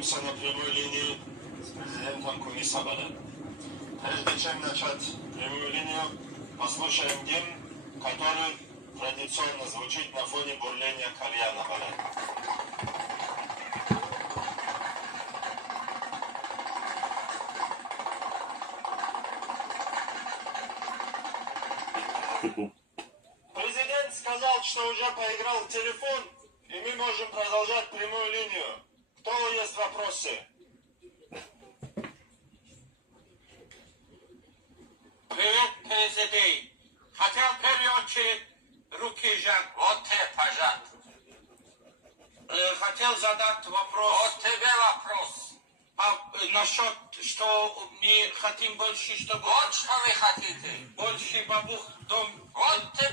находимся на прямой линии с президентом Кунисабада. Прежде чем начать прямую линию, послушаем гимн, который традиционно звучит на фоне бурления кальяна. Президент сказал, что уже поиграл в телефон, и мы можем продолжать прямую линию. Кто есть вопросы? Привет, президент. Хотел в первую очередь руки жать. Вот тебе, пожалуйста. Хотел задать вопрос. Вот тебе вопрос. Насчет, что мы хотим больше, чтобы... Вот что вы хотите. Больше бабух дом... Вот тебе